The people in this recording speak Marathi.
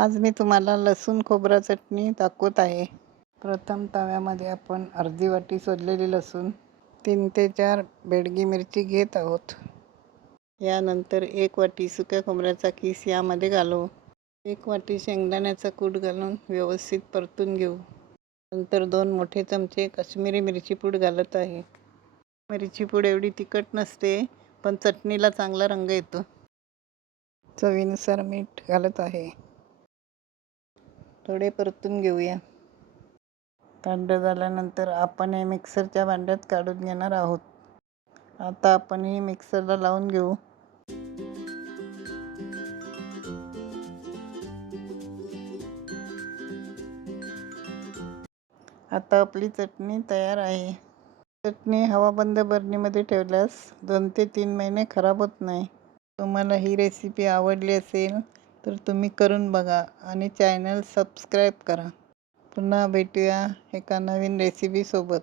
आज मी तुम्हाला लसूण खोबरा चटणी दाखवत आहे. प्रथम तव्यामध्ये आपण अर्धी वाटी सोललेली लसूण, 3 ते 4 बेडगी मिरची घेत आहोत. यानंतर 1 वाटी सुक्या खोबऱ्याचा किस यामध्ये घालू. 1 वाटी शेंगदाण्याचा कूट घालून व्यवस्थित परतून घेऊ. नंतर 2 मोठे चमचे काश्मीरी मिरची पूड घालत आहे. मिरची पूड एवढी तिखट नसते, पण चटणीला चांगला रंग येतो. चवीनुसार मीठ घालत आहे. थोडे परतून घेऊया. थंड झाल्यानंतर आपण हे मिक्सरच्या भांड्यात काढून घेणार आहोत. आता आपण हे मिक्सरला लावून घेऊ. आता आपली चटणी तयार आहे. चटणी हवाबंद बरणीमध्ये ठेवल्यास 2 ते 3 महिने खराब होत नाही. तुम्हाला ही रेसिपी आवडली असेल तर तुम्ही करून बघा आणि चॅनल सबस्क्राईब करा. पुन्हा भेटूया एका नवीन रेसिपी सोबत.